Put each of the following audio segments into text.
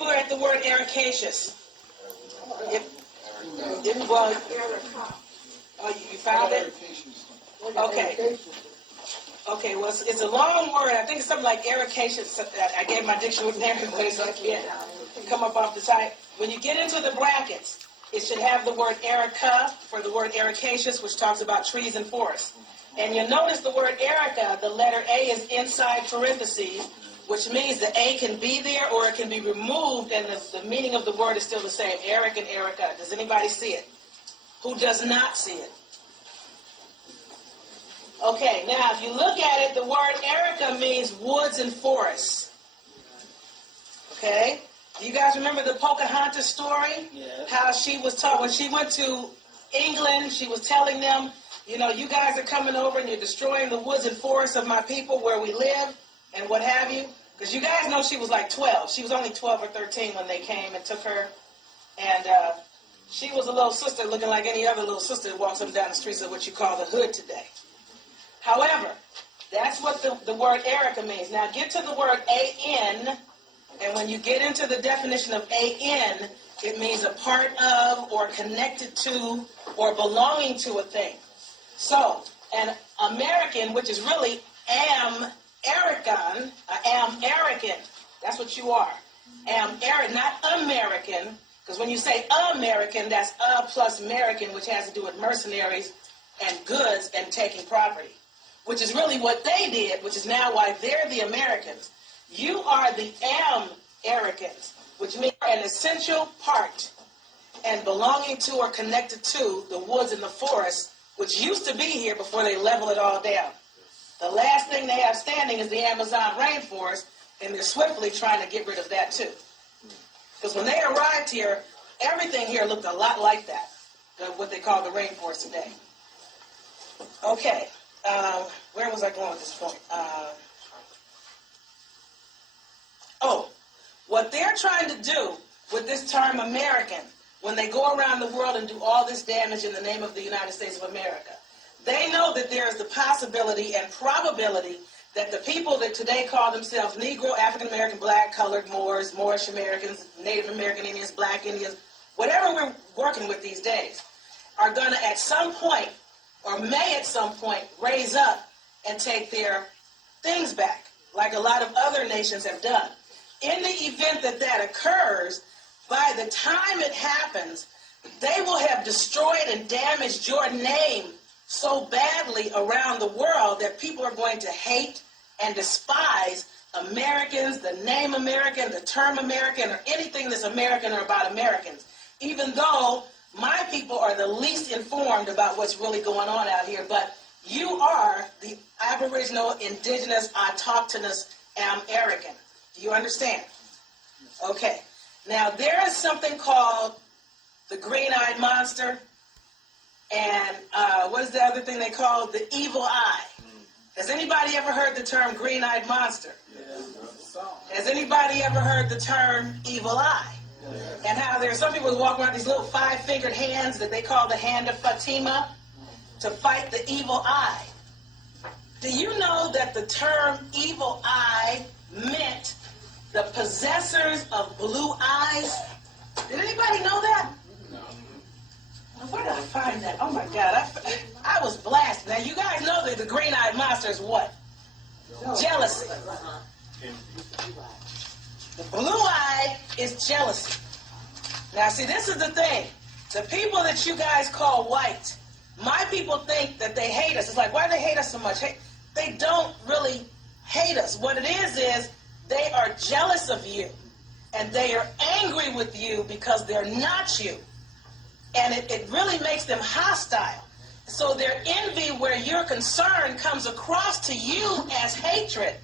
people are at the word ericaceous? Well, oh, you found it? Okay. Okay, well, it's a long word. I think it's something like ericaceous. I gave my dictionary there, so I can't come up off the side. When you get into the brackets, it should have the word erica for the word ericaceous, which talks about trees and forests. And you'll notice the word erica, the letter A is inside parentheses, which means the A can be there or it can be removed, and the meaning of the word is still the same, Eric and Erica. Does anybody see it? Who does not see it? Okay, now if you look at it, the word Erica means woods and forests. Okay? Do you guys remember the Pocahontas story? Yeah. How she was taught, when she went to England, she was telling them, you know, you guys are coming over and you're destroying the woods and forests of my people where we live and what have you. Because you guys know she was like 12. She was only 12 or 13 when they came and took her. And she was a little sister looking like any other little sister that walks up and down the streets of what you call the hood today. However, that's what the word Erica means. Now get to the word A-N, and when you get into the definition of A-N, it means a part of or connected to or belonging to a thing. So, an American, which is really Am-Erican, Am-Erican, that's what you are. Am-Erican, not American, because when you say American, that's plus American, which has to do with mercenaries and goods and taking property, which is really what they did, which is now why they're the Americans. You are the Am-Ericans, which means an essential part and belonging to or connected to the woods and the forests, which used to be here before they level it all down. The last thing they have standing is the Amazon rainforest, and they're swiftly trying to get rid of that too. Because when they arrived here, everything here looked a lot like that, what they call the rainforest today. Okay, where was I going at this point? What they're trying to do with this term American, when they go around the world and do all this damage in the name of the United States of America, they know that there is the possibility and probability that the people that today call themselves Negro, African American, Black, Colored, Moors, Moorish Americans, Native American Indians, Black Indians, whatever we're working with these days, are going to at some point, or may at some point, raise up and take their things back, like a lot of other nations have done. In the event that that occurs, by the time it happens, they will have destroyed and damaged your name so badly around the world that people are going to hate and despise Americans, the name American, the term American, or anything that's American or about Americans, even though my people are the least informed about what's really going on out here. But you are the Aboriginal, Indigenous, Autochthonous American. Do you understand? Okay. Now, there is something called the green-eyed monster, and what is the other thing they call the evil eye? Has anybody ever heard the term green-eyed monster? Has anybody ever heard the term evil eye? And how there are some people who walk around with these little five-fingered hands that they call the hand of Fatima to fight the evil eye. Do you know that the term evil eye meant the possessors of blue eyes? Did anybody know that? No. Where did I find that? Oh my God, I was blasted. Now you guys know that the green-eyed monster is what? Jealousy. The blue eye is jealousy. Now see, this is the thing. The people that you guys call white, my people think that they hate us. It's like, why do they hate us so much? Hey, they don't really hate us. What it is they are jealous of you, and they are angry with you because they're not you. And it really makes them hostile. So their envy where your concern comes across to you as hatred,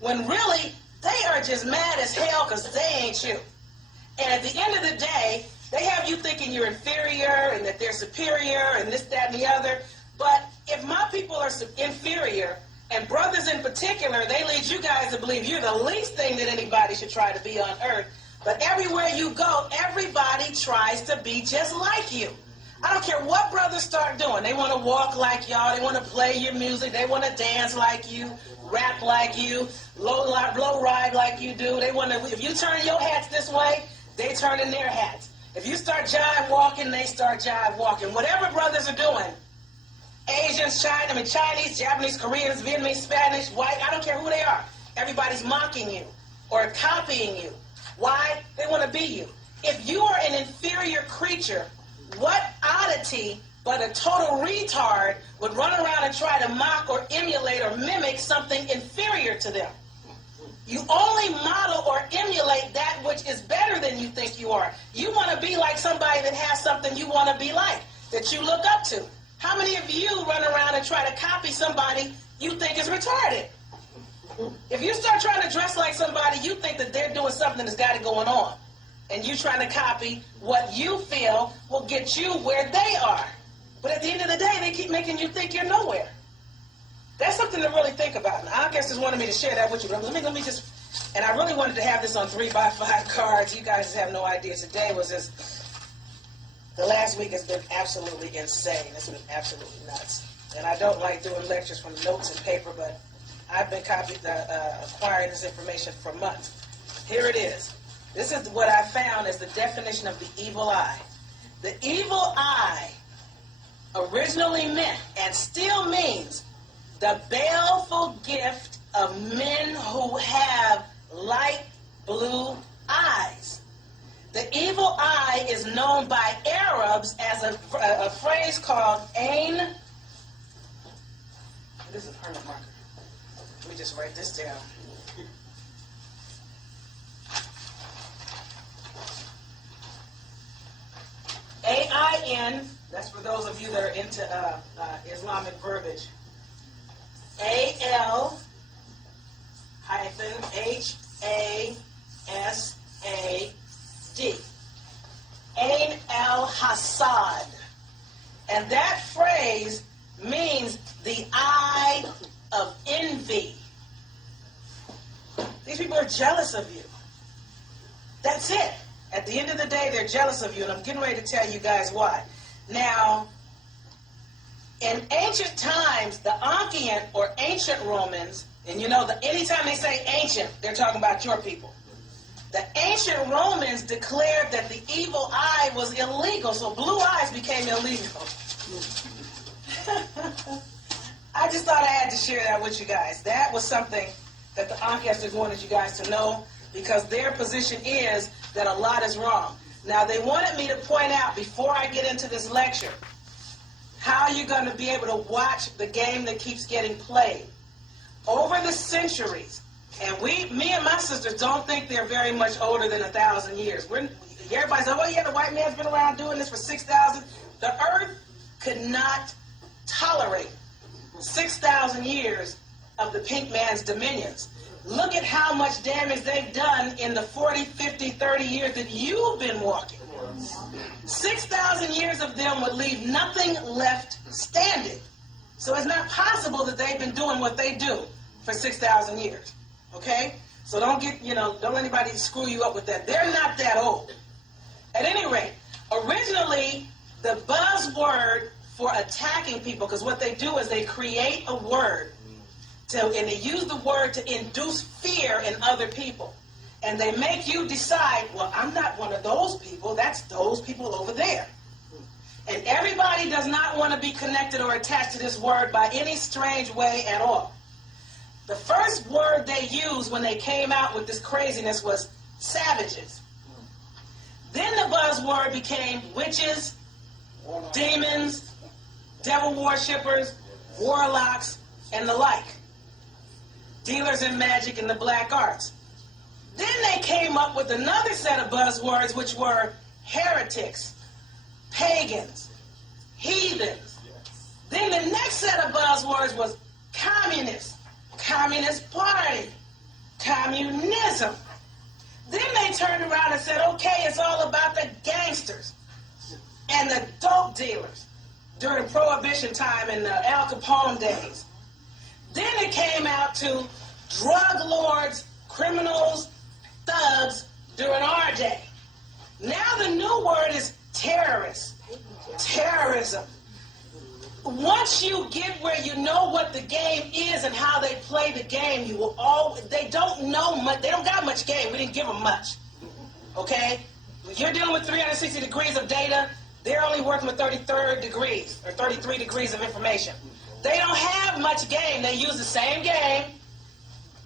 when really they are just mad as hell because they ain't you. And at the end of the day, they have you thinking you're inferior and that they're superior and this, that, and the other. But if my people are inferior, and brothers in particular, they lead you guys to believe you're the least thing that anybody should try to be on earth. But everywhere you go, everybody tries to be just like you. I don't care what brothers start doing. They want to walk like y'all. They want to play your music. They want to dance like you, rap like you, blow ride like you do. They want to. If you turn your hats this way, they turn in their hats. If you start jive walking, they start jive walking. Whatever brothers are doing, Asians, Chinese, Japanese, Koreans, Vietnamese, Spanish, white, I don't care who they are. Everybody's mocking you or copying you. Why? They want to be you. If you are an inferior creature, what oddity but a total retard would run around and try to mock or emulate or mimic something inferior to them? You only model or emulate that which is better than you think you are. You want to be like somebody that has something you want to be like, that you look up to. How many of you run around and try to copy somebody you think is retarded? If you start trying to dress like somebody, you think that they're doing something that's got it going on. And you trying to copy what you feel will get you where they are. But at the end of the day, they keep making you think you're nowhere. That's something to really think about. And I guess just wanted me to share that with you. Let me just, and I really wanted to have this on 3x5 cards. You guys have no idea. Today was just, the last week has been absolutely insane. It's been absolutely nuts. And I don't like doing lectures from notes and paper, but I've been acquiring this information for months. Here it is. This is what I found as the definition of the evil eye. The evil eye originally meant, and still means, the baleful gift of men who have light blue eyes. The evil eye is known by Arabs as a phrase called ain. This is a permanent marker. Let me just write this down. A-I-N, that's for those of you that are into Islamic verbiage. A-L-H-A-S-A-D. Ain al-Hasad. And that phrase means the eye of envy. These people are jealous of you. That's it. At the end of the day, they're jealous of you, and I'm getting ready to tell you guys why. Now, in ancient times, the Ancient or ancient Romans, and you know, anytime they say ancient, they're talking about your people. The ancient Romans declared that the evil eye was illegal, so blue eyes became illegal. I just thought I had to share that with you guys. That was something that the ancestors wanted you guys to know, because their position is that a lot is wrong. Now, they wanted me to point out, before I get into this lecture, how you're going to be able to watch the game that keeps getting played. Over the centuries, and me and my sisters don't think they're very much older than 1,000 years. Everybody's like, oh yeah, the white man's been around doing this for 6,000. The earth could not tolerate 6,000 years of the pink man's dominions. Look at how much damage they've done in the 40, 50, 30 years that you've been walking. 6,000 years of them would leave nothing left standing. So it's not possible that they've been doing what they do for 6,000 years. Okay? So don't let anybody screw you up with that. They're not that old. At any rate, originally, the buzzword for attacking people, because what they do is they create a word, and they use the word to induce fear in other people. And they make you decide, well, I'm not one of those people, that's those people over there. And everybody does not want to be connected or attached to this word by any strange way at all. The first word they used when they came out with this craziness was savages. Then the buzzword became witches, demons, devil worshippers, warlocks, and the like. Dealers in magic and the black arts. Then they came up with another set of buzzwords, which were heretics, pagans, heathens. Then the next set of buzzwords was communist, communist party, communism. Then they turned around and said, okay, it's all about the gangsters and the dope dealers during Prohibition time in the Al Capone days. Then it came out to drug lords, criminals, thugs during our day. Now the new word is terrorists, Terrorism. Once you get where you know what the game is and how they play the game, you will they don't know much. They don't got much game. We didn't give them much. Okay? When you're dealing with 360 degrees of data, they're only working with 33 degrees or 33 degrees of information. They don't have much game. They use the same game,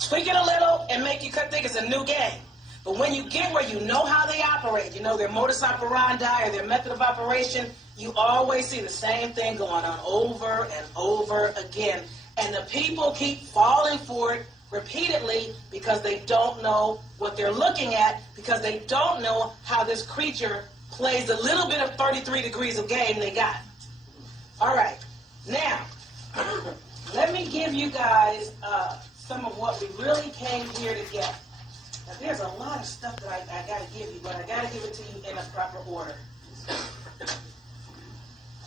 tweak it a little, and make you think it's a new game. But when you get where you know how they operate, you know their modus operandi or their method of operation, you always see the same thing going on over and over again. And the people keep falling for it repeatedly because they don't know what they're looking at, because they don't know how this creature plays the little bit of 33 degrees of game they got. All right. Now, let me give you guys some of what we really came here to get. Now, there's a lot of stuff that I got to give you, but I got to give it to you in a proper order.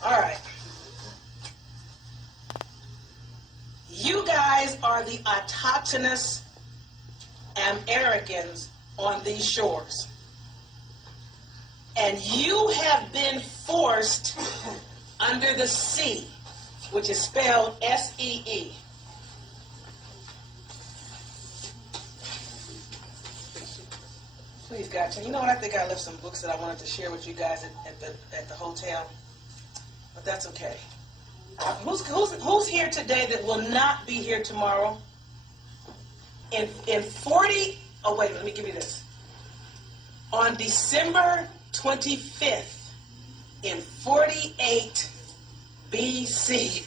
All right. You guys are the autochthonous Americans on these shores. And you have been forced under the sea, which is spelled S-E-E. Please, God, you know what? I think I left some books that I wanted to share with you guys at the hotel, but that's okay. Who's here today that will not be here tomorrow? In 40. Oh wait, let me give you this. On December 25th, in 48 BC.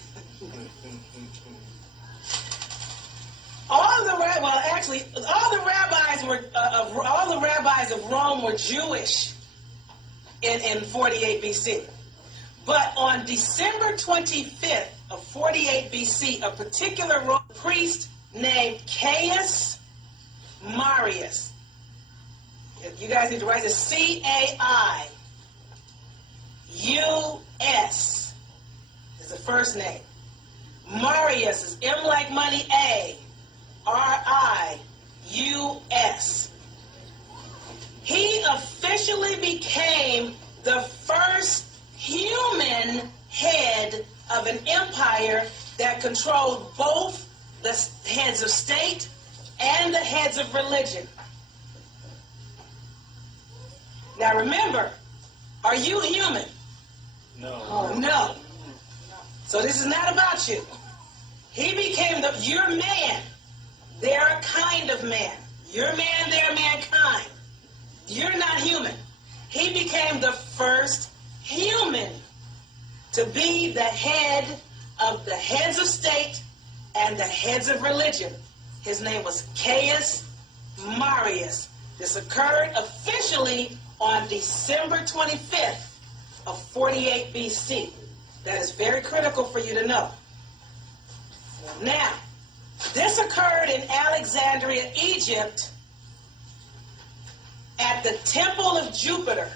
All the rabbis of Rome were Jewish in 48 BC. But on December 25th of 48 BC, a particular Roman priest named Caius Marius. You guys need to write this. C-A-I-U-S is the first name. Marius is M like money, A. R-I-U-S. He officially became the first human head of an empire that controlled both the heads of state and the heads of religion. Now remember, are you human? No. Oh, no. So this is not about you. He became you're man. They're a kind of man. You're man, they're mankind. You're not human. He became the first human to be the head of the heads of state and the heads of religion. His name was Caius Marius. This occurred officially on December 25th of 48 BC. That is very critical for you to know. Now, this occurred in Alexandria, Egypt, at the Temple of Jupiter,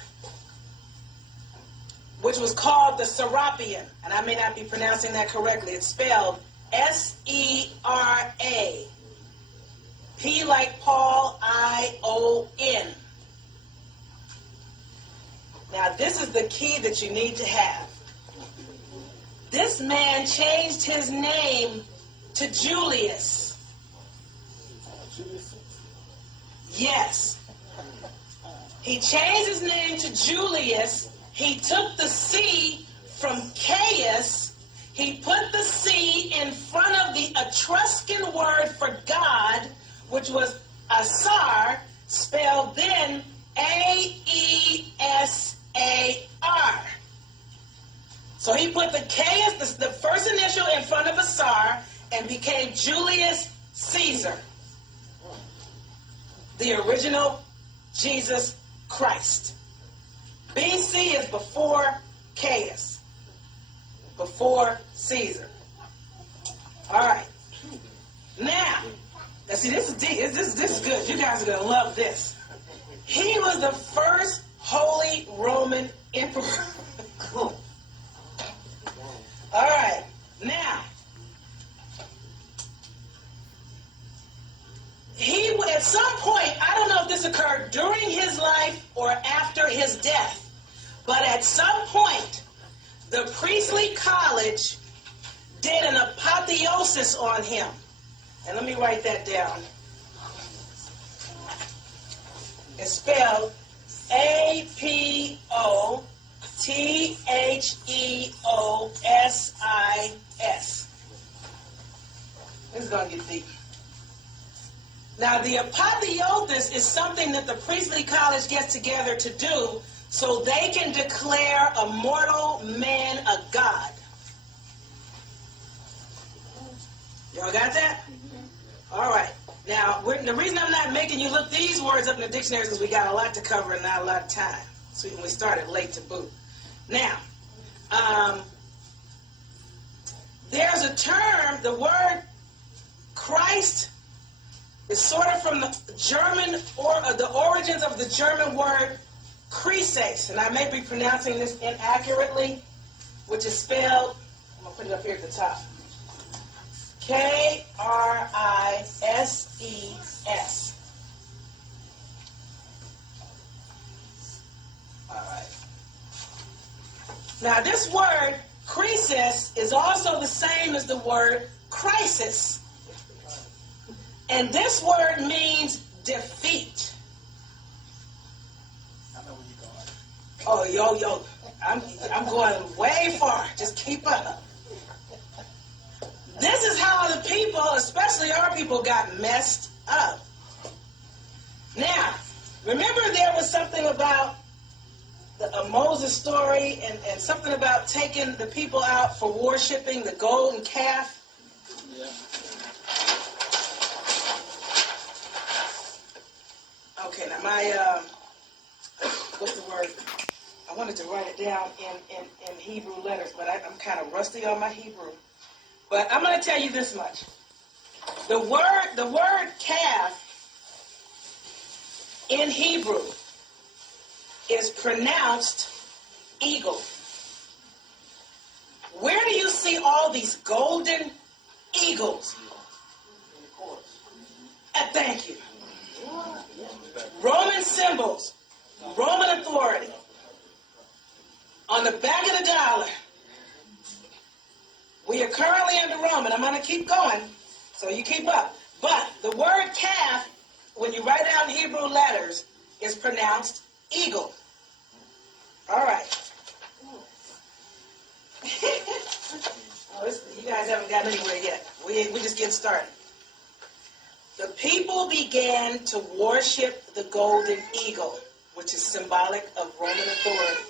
which was called the Serapeum. And I may not be pronouncing that correctly. It's spelled S-E-R-A. P like Paul, I-O-N. Now, this is the key that you need to have. This man changed his name to Julius. Yes. He changed his name to Julius. He took the C from Caius. He put the C in front of the Etruscan word for God, which was Asar, spelled then A-E-S-A-R. So he put the Caius, the first initial, in front of Asar and became Julius Caesar, the original Jesus Christ. BC is before Caius, before Caesar. All right. Now, see, this is deep. This is good. You guys are going to love this. He was the first Holy Roman Emperor. All right. Now, he, at some point, I don't know if this occurred during his life or after his death, but at some point, the priestly college did an apotheosis on him. And let me write that down. It's spelled Apotheosis. This is going to get deep. Now, the apotheosis is something that the priestly college gets together to do so they can declare a mortal man a god. Y'all got that? All right. Now, the reason I'm not making you look these words up in the dictionary is because we got a lot to cover and not a lot of time. So we started late to boot. Now, there's a term, the word Christ is sort of from the German, or the origins of the German word Chrises. And I may be pronouncing this inaccurately, which is spelled, I'm going to put it up here at the top. Krises. All right. Now, this word, crisis, is also the same as the word crisis. And this word means defeat. I know where you're going. Oh, yo. I'm going way far. Just keep up. This is how the people, especially our people, got messed up. Now, remember there was something about a Moses story and something about taking the people out for worshiping the golden calf? Yeah. Okay, now my, what's the word? I wanted to write it down in Hebrew letters, but I'm kind of rusty on my Hebrew. But I'm going to tell you this much. The word calf in Hebrew is pronounced eagle. Where do you see all these golden eagles? Thank you. Roman symbols, Roman authority. On the back of the dollar. We are currently under Roman. I'm going to keep going, so you keep up. But the word calf, when you write down Hebrew letters, is pronounced eagle. All right. You guys haven't gotten anywhere yet. We're just getting started. The people began to worship the golden eagle, which is symbolic of Roman authority.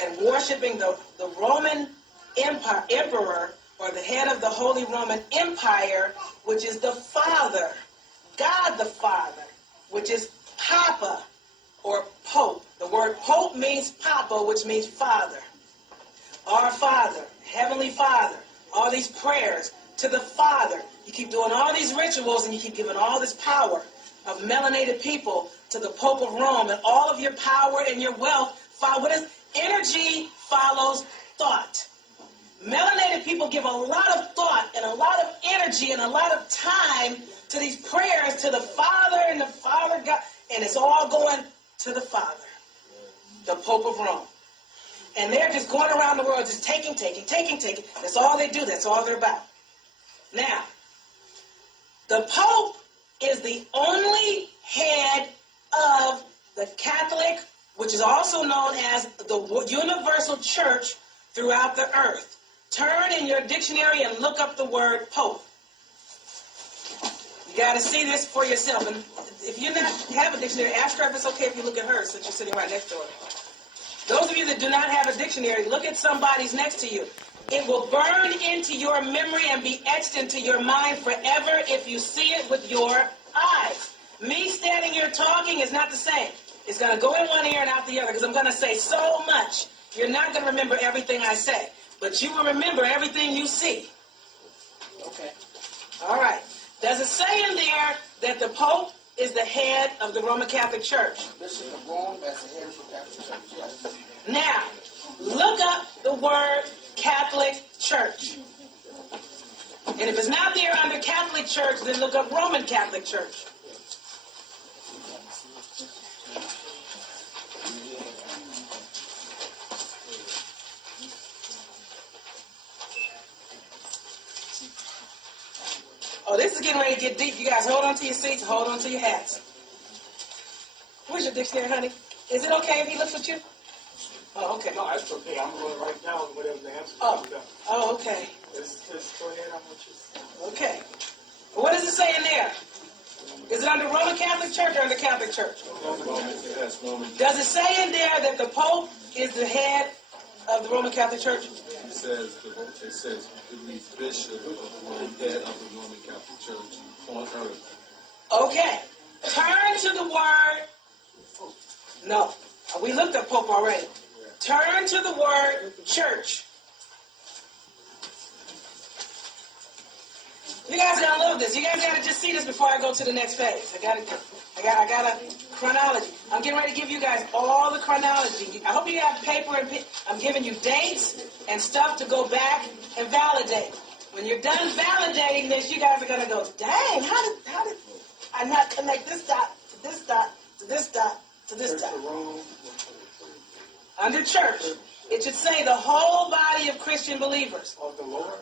And worshiping the Roman emperor, or the head of the Holy Roman Empire, which is the Father, God the Father, which is Papa, or Pope. The word Pope means Papa, which means Father. Our Father, Heavenly Father, all these prayers to the Father. You keep doing all these rituals and you keep giving all this power of melanated people to the Pope of Rome, and all of your power and your wealth. What is energy follows thought. Melanated people give a lot of thought and a lot of energy and a lot of time to these prayers to the Father and the Father God, and it's all going to the Father, the Pope of Rome. And they're just going around the world just taking. That's all they do. That's all they're about. Now, the Pope is the only head of the Catholic, which is also known as the Universal Church throughout the earth. Turn in your dictionary and look up the word Pope. You got to see this for yourself. And if you not have a dictionary, ask her if it's okay if you look at hers, since you're sitting right next to her. Those of you that do not have a dictionary, look at somebody's next to you. It will burn into your memory and be etched into your mind forever if you see it with your eyes. Me standing here talking is not the same. It's going to go in one ear and out the other, because I'm going to say so much. You're not going to remember everything I say, but you will remember everything you see. Okay. All right. Does it say in there that the Pope is the head of the Roman Catholic Church? Bishop of Rome as the head of the Catholic Church, yes. Now, look up the word Catholic Church. And if it's not there under Catholic Church, then look up Roman Catholic Church. Oh, this is getting ready to get deep. You guys hold on to your seats, hold on to your hats. Where's your dictionary, honey? Is it okay if he looks at you? Oh, okay. No, that's okay. I'm going to write down whatever the answer Oh, is. oh, okay. Just go ahead. I want you. Okay. What does it say in there? Is it under Roman Catholic Church or under Catholic Church? Roman. Does it say in there that the Pope is the head of the Roman Catholic Church? It says it reads bishop of head of the Roman Catholic Church on earth. Okay. Turn to the word. No. We looked at Pope already. Turn to the word church. You guys gotta love this. You guys gotta just see this before I go to the next phase. I got a chronology. I'm getting ready to give you guys all the chronology. I hope you have paper and pen. I'm giving you dates and stuff to go back and validate. When you're done validating this, you guys are gonna go, dang, how did I not connect this dot to this dot to this dot to this dot? Under church, it should say the whole body of Christian believers. Of the Lord?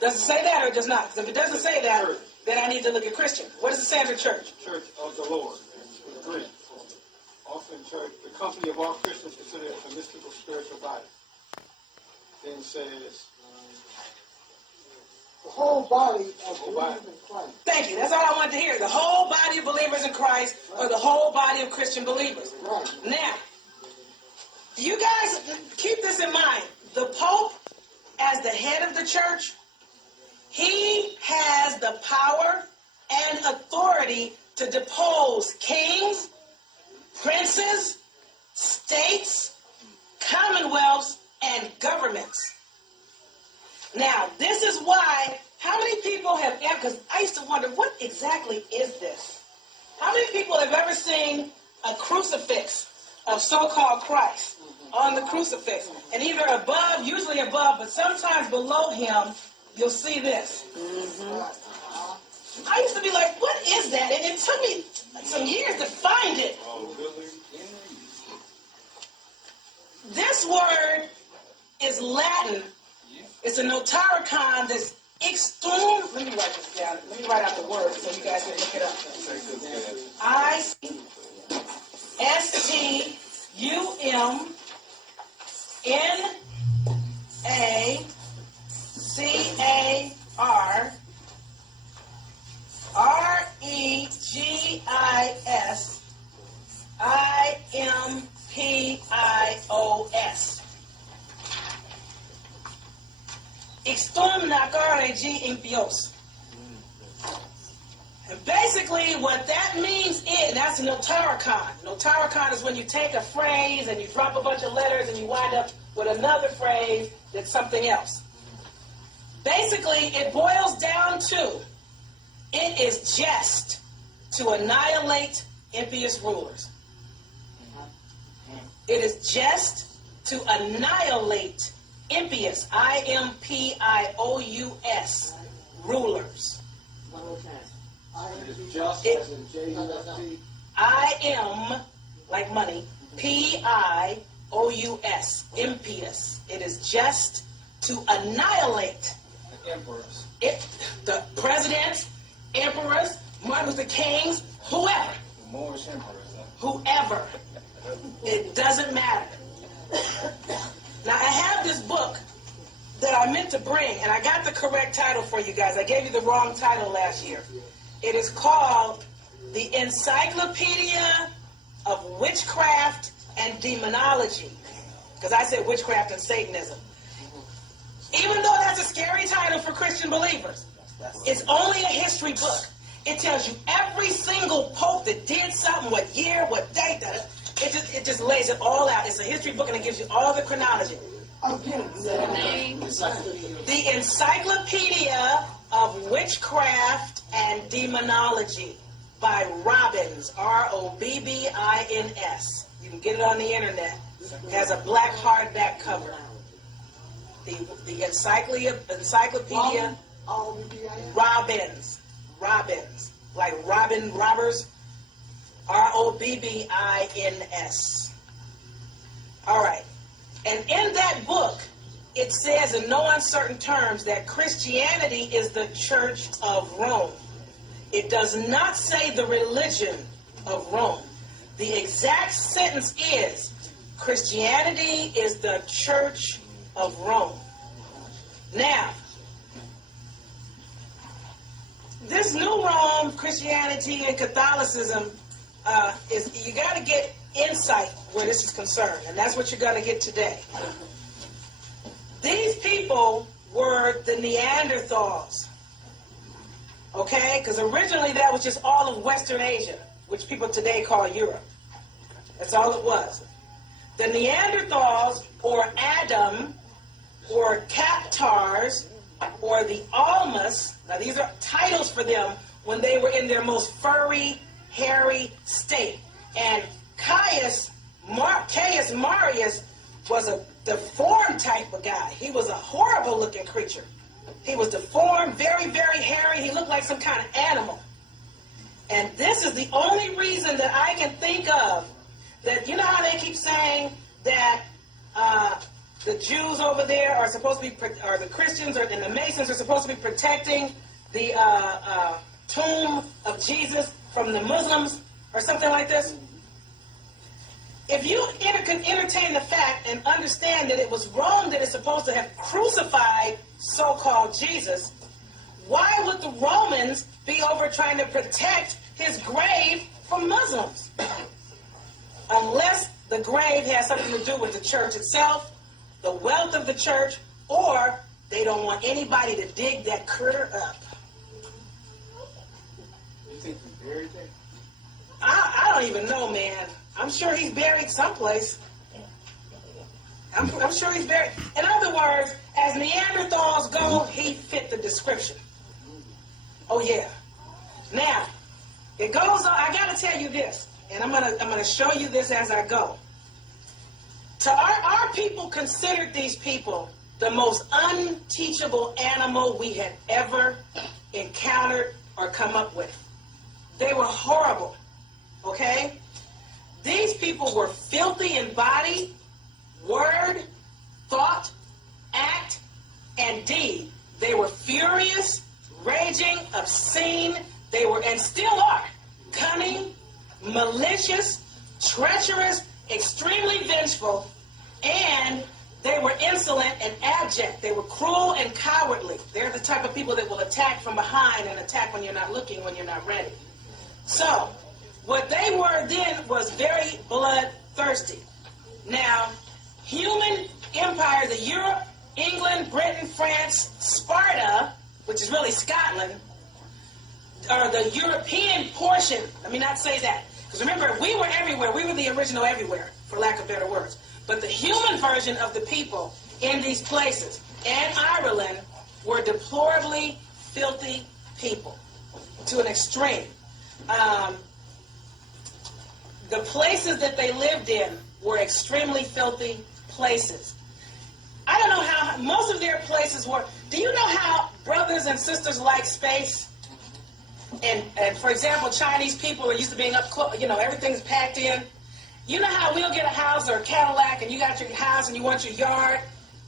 Does it say that or it does not? Because if it doesn't say that, then I need to look at Christian. What does it say under church? Church of the Lord. Greek. Often church, the company of all Christians considered a mystical spiritual body. Then it says the whole body of believers in Christ. Thank you. That's all I wanted to hear. The whole body of believers in Christ or the whole body of Christian believers. Right. Now, you guys keep this in mind. The Pope, as the head of the church, he has the power and authority to depose kings, princes, states, commonwealths, and governments. Now, this is why, how many people have ever, because I used to wonder, what exactly is this? How many people have ever seen a crucifix of so-called Christ on the crucifix? And either above, usually above, but sometimes below him, you'll see this. I used to be like, what is that? And it took me some years to find it. This word is Latin. It's a notaricon that's extum. Let me write this down. Let me write out the word so you guys can look it up. Stumnacaregimpios. Extumnacaregimpios. And basically what that means is, that's a notaricon. Notaricon is when you take a phrase and you drop a bunch of letters and you wind up with another phrase that's something else. Basically, it boils down to, it is just to annihilate impious rulers. It is just to annihilate impious, impious, rulers. One more time. Just as in J-U-S-T. I am, like money, P-I-O-U-S, impious. It is just to annihilate the emperors. The presidents, emperors, Martin Luther Kings, whoever. The Moorish emperors. Whoever. It doesn't matter. Now, I have this book that I meant to bring, and I got the correct title for you guys. I gave you the wrong title last year. It is called The Encyclopedia of Witchcraft and Demonology. Because I said witchcraft and Satanism. Even though that's a scary title for Christian believers, it's only a history book. It tells you every single pope that did something, what year, what date, it just lays it all out. It's a history book and it gives you all the chronology. The Encyclopedia of Witchcraft and Demonology by Robbins, R-O-B-B-I-N-S. You can get it on the internet. It has a black hardback cover. The Encyclopedia Robbins, like Robin Robbers, R-O-B-B-I-N-S. All right. And in that book, it says in no uncertain terms that Christianity is the Church of Rome. It does not say the religion of Rome. The exact sentence is, Christianity is the Church of Rome. Now, this new Rome, Christianity and Catholicism, you got to get insight where this is concerned, and that's what you're going to get today. These people were the Neanderthals, okay? Because originally that was just all of Western Asia, which people today call Europe. That's all it was. The Neanderthals, or Adam, or Captars, or the Almas, now these are titles for them when they were in their most furry, hairy state. And Caius Marius was a deformed type of guy. He was a horrible looking creature. He was deformed, very, very hairy. He looked like some kind of animal. And this is the only reason that I can think of that, you know how they keep saying that the Jews over there are supposed to be, or the Christians and the Masons are supposed to be protecting the tomb of Jesus from the Muslims or something like this? If you can entertain the fact and understand that it was Rome that is supposed to have crucified so-called Jesus, why would the Romans be over trying to protect his grave from Muslims? Unless the grave has something to do with the church itself, the wealth of the church, or they don't want anybody to dig that critter up. You think he's buried there? I don't even know, man. I'm sure he's buried someplace. I'm sure he's buried. In other words, as Neanderthals go, he fit the description. Oh yeah. Now, it goes on. I got to tell you this, and I'm gonna show you this as I go. To our people considered these people the most unteachable animal we had ever encountered or come up with. They were horrible. Okay? These people were filthy in body, word, thought, act, and deed. They were furious, raging, obscene. They were, and still are, cunning, malicious, treacherous, extremely vengeful, and they were insolent and abject. They were cruel and cowardly. They're the type of people that will attack from behind and attack when you're not looking, when you're not ready. So, what they were then was very bloodthirsty. Now, human empires of Europe, England, Britain, France, Sparta, which is really Scotland, are the European portion. Let me not say that. Because remember, we were everywhere. We were the original everywhere, for lack of better words. But the human version of the people in these places and Ireland were deplorably filthy people to an extreme. The places that they lived in were extremely filthy places. I don't know how most of their places were. Do you know how brothers and sisters like space? And for example, Chinese people are used to being up close, you know, everything's packed in. You know how we'll get a house or a Cadillac and you got your house and you want your yard?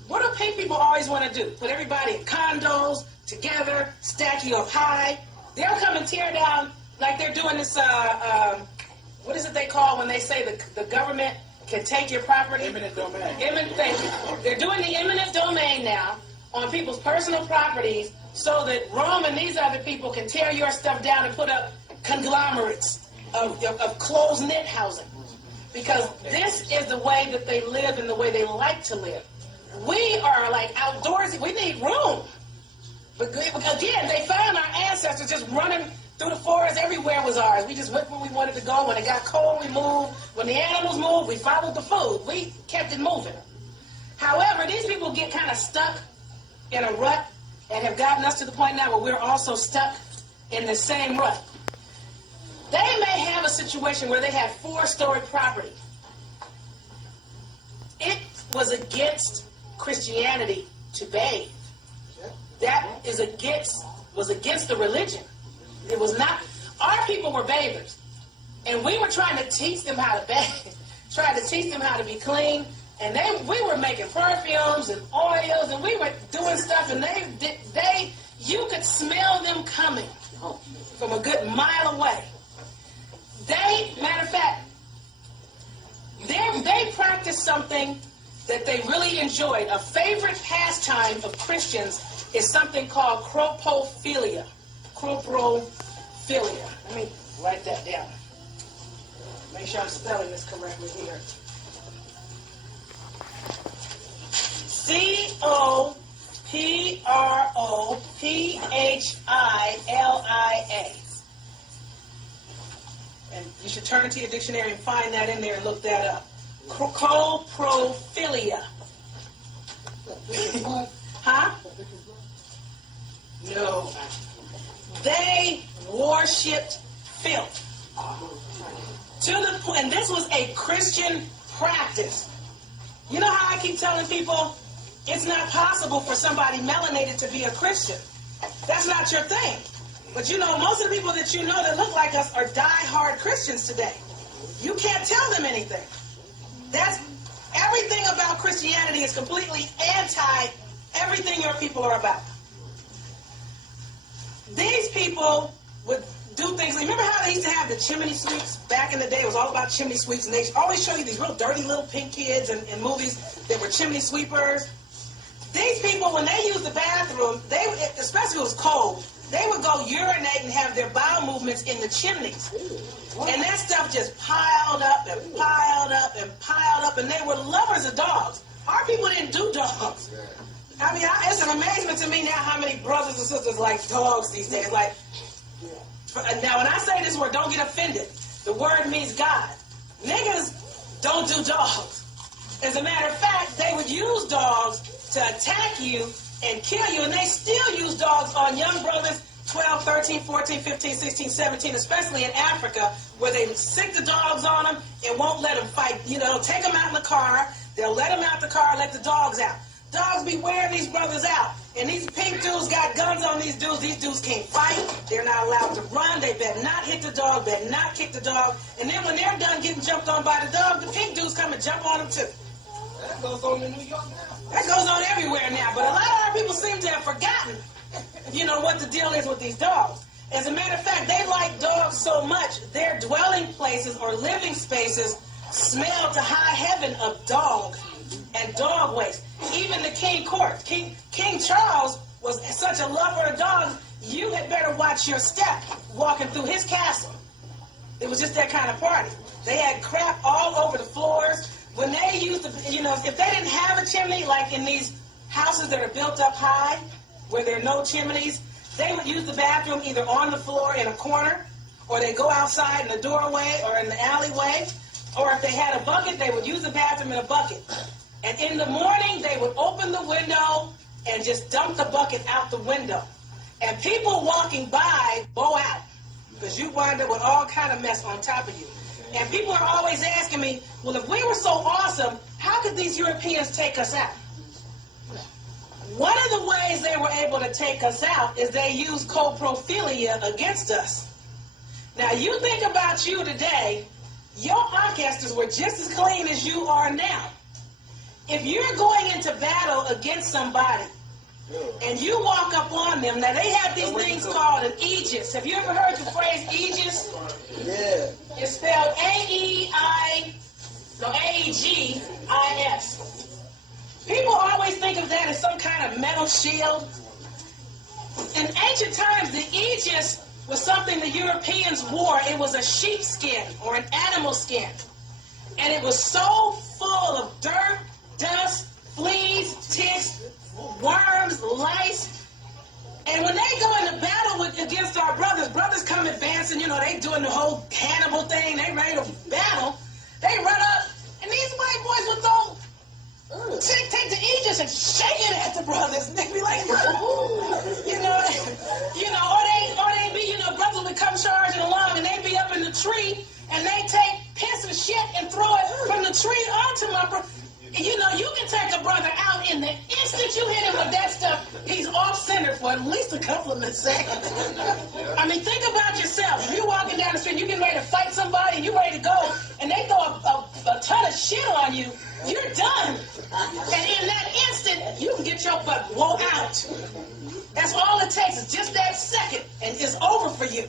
What do pay people always want to do? Put everybody in condos, together, stack you up high. They'll come and tear down like they're doing this, what is it they call when they say the government can take your property? Eminent domain. Thank you. They're doing the eminent domain now on people's personal properties so that Rome and these other people can tear your stuff down and put up conglomerates of closed-knit housing. Because this is the way that they live and the way they like to live. We are like outdoorsy. We need room. But again, they found our ancestors just running through the forest. Everywhere was ours. We just went where we wanted to go. When it got cold, we moved. When the animals moved, we followed the food. We kept it moving. However, these people get kind of stuck in a rut and have gotten us to the point now where we're also stuck in the same rut. They may have a situation where they have 4-story property. It was against Christianity to bathe. That was against the religion. It was not. Our people were bathers, and we were trying to teach them how to bathe, trying to teach them how to be clean And we were making perfumes and oils, and we were doing stuff, and you could smell them coming from a good mile away. Matter of fact, they practiced something that they really enjoyed. A favorite pastime of Christians is something called cropophilia. Cropophilia. Let me write that down. Make sure I'm spelling this correctly here. Coprophilia. And you should turn to your dictionary and find that in there and look that up. Coprophilia. Huh? No. They worshipped filth. To the point, and this was a Christian practice. You know how I keep telling people, it's not possible for somebody melanated to be a Christian. That's not your thing. But you know, most of the people that you know that look like us are die-hard Christians today. You can't tell them anything. Everything about Christianity is completely anti everything your people are about. These people would do things. Remember how they used to have the chimney sweeps back in the day? It was all about chimney sweeps, and they always show you these real dirty little pink kids in movies that were chimney sweepers. These people, when they used the bathroom, especially if it was cold, they would go urinate and have their bowel movements in the chimneys. And that stuff just piled up and piled up and piled up, and they were lovers of dogs. Our people didn't do dogs. I mean, it's an amazement to me now how many brothers and sisters like dogs these days. Now, when I say this word, don't get offended. The word means God. Niggas don't do dogs. As a matter of fact, they would use dogs to attack you and kill you, and they still use dogs on young brothers, 12, 13, 14, 15, 16, 17, especially in Africa, where they sick the dogs on them and won't let them fight. You know, take them out in the car, they'll let them out the car, let the dogs out. Dogs be wearing these brothers out, and these pink dudes got guns on these dudes can't fight, they're not allowed to run, they better not hit the dog, better not kick the dog, and then when they're done getting jumped on by the dog, the pink dudes come and jump on them too. That goes on in New York now. That goes on everywhere now, but a lot of our people seem to have forgotten, you know, what the deal is with these dogs. As a matter of fact, they like dogs so much, their dwelling places or living spaces smell to high heaven of dog and dog waste. Even the king court, King Charles was such a lover of dogs, you had better watch your step walking through his castle. It was just that kind of party. They had crap all over the floors. When they used to, you know, if they didn't have a chimney, like in these houses that are built up high, where there are no chimneys, they would use the bathroom either on the floor in a corner, or they go outside in the doorway or in the alleyway, or if they had a bucket, they would use the bathroom in a bucket. And in the morning, they would open the window and just dump the bucket out the window. And people walking by bow out, because you wind up with all kind of mess on top of you. And people are always asking me, well, if we were so awesome, how could these Europeans take us out? One of the ways they were able to take us out is they used coprophilia against us. Now, you think about you today, your ancestors were just as clean as you are now. If you're going into battle against somebody, and you walk up on them, now they have these things called an aegis. Have you ever heard the phrase aegis? Yeah. It's spelled A-E-G-I-S. People always think of that as some kind of metal shield. In ancient times, the aegis was something the Europeans wore. It was a sheepskin or an animal skin. And it was so full of dirt, dust, fleas, ticks, worms, lice. And when they go into battle against our brothers come advancing, you know, they doing the whole Hannibal thing, they ready to battle. They run up, and these white boys would go, take the aegis and shake it at the brothers. And they'd be like, you know, or they be, you know, brothers would come charging along, and they'd be up in the tree, and they take piss and shit and throw it from the tree onto my brother. You know, you can take a brother out in the instant you hit him with that stuff, he's off center for at least a couple of seconds. I mean, think about yourself. If you're walking down the street, you getting ready to fight somebody, and you're ready to go, and they throw a ton of shit on you, you're done. And in that instant, you can get your butt blown out. That's all it takes, is just that second, and it's over for you.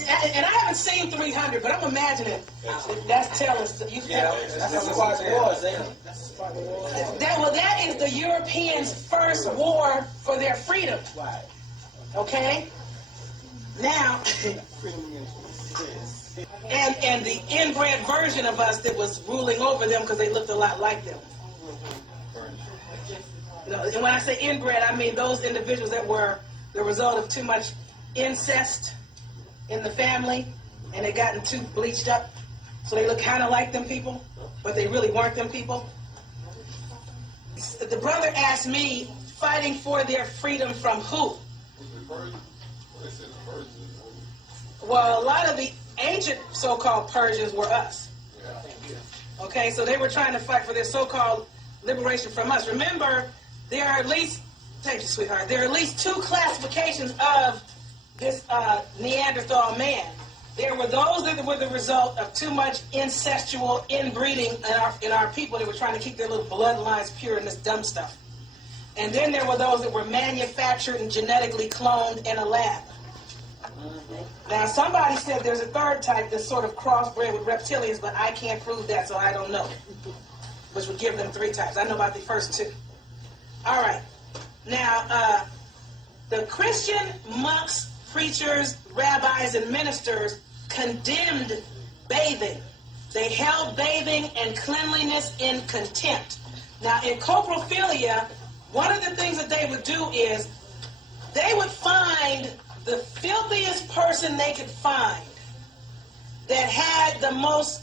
And I haven't seen 300, but I'm imagining that's telling us. That's a spark wars, ain't it? That's a spark wars. That is the Europeans' first war for their freedom. Right. Okay? Now, and the inbred version of us that was ruling over them because they looked a lot like them. You know, and when I say inbred, I mean those individuals that were the result of too much incest in the family, and they gotten too bleached up, so they look kind of like them people, but they really weren't them people. The brother asked me, fighting for their freedom from who? Well, a lot of the ancient so-called Persians were us. Okay, so they were trying to fight for their so-called liberation from us. Remember, there are at least, thank you, sweetheart, there are at least two classifications of this Neanderthal man. There were those that were the result of too much incestual inbreeding in our people that were trying to keep their little bloodlines pure in this dumb stuff. And then there were those that were manufactured and genetically cloned in a lab. Now, somebody said there's a third type that's sort of crossbred with reptilians, but I can't prove that, so I don't know. Which would give them three types. I know about the first two. All right. Now, the Christian monks, preachers, rabbis, and ministers condemned bathing. They held bathing and cleanliness in contempt. Now, in coprophilia, one of the things that they would do is they would find the filthiest person they could find that had the most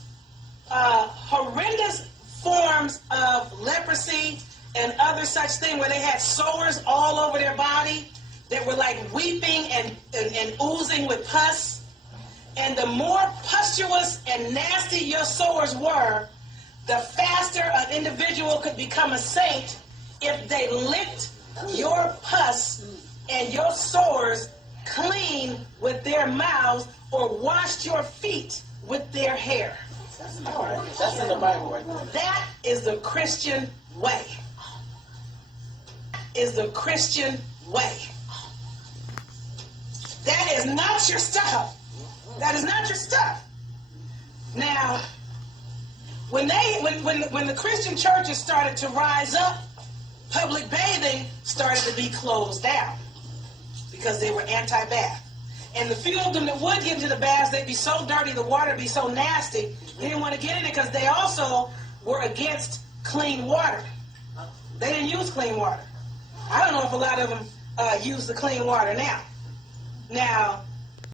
horrendous forms of leprosy and other such thing, where they had sores all over their body that were like weeping and oozing with pus. And the more pustulous and nasty your sores were, the faster an individual could become a saint if they licked your pus and your sores clean with their mouths or washed your feet with their hair. All right. That's in the Bible right now. That is the Christian way. Is the Christian way. That is not your stuff. That is not your stuff. Now, when the Christian churches started to rise up, public bathing started to be closed down because they were anti-bath. And the few of them that would get into the baths, they'd be so dirty, the water would be so nasty, they didn't want to get in it because they also were against clean water. They didn't use clean water. I don't know if a lot of them use the clean water now. Now,